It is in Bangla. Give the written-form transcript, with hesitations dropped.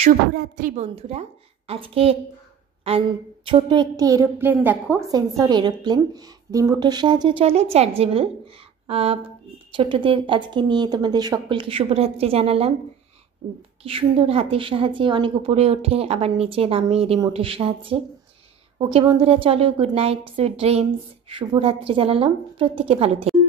শুভরাত্রি বন্ধুরা। আজকে ছোট একটি এরোপ্লেন দেখো, সেন্সর এরোপ্লেন, রিমোটের সাহায্যে চলে, চার্জেবল। ছোটদের আজকে নিয়ে তোমাদের সকলকে শুভরাত্রি জানালাম। কি সুন্দর হাতের সাহায্যে অনেক উপরে ওঠে, আবার নিচে নামে রিমোটের সাহায্যে। ওকে বন্ধুরা, চলো, গুড নাইট, সুইট ড্রিমস, শুভরাত্রি জানালাম, প্রত্যেকে ভালো থেকে।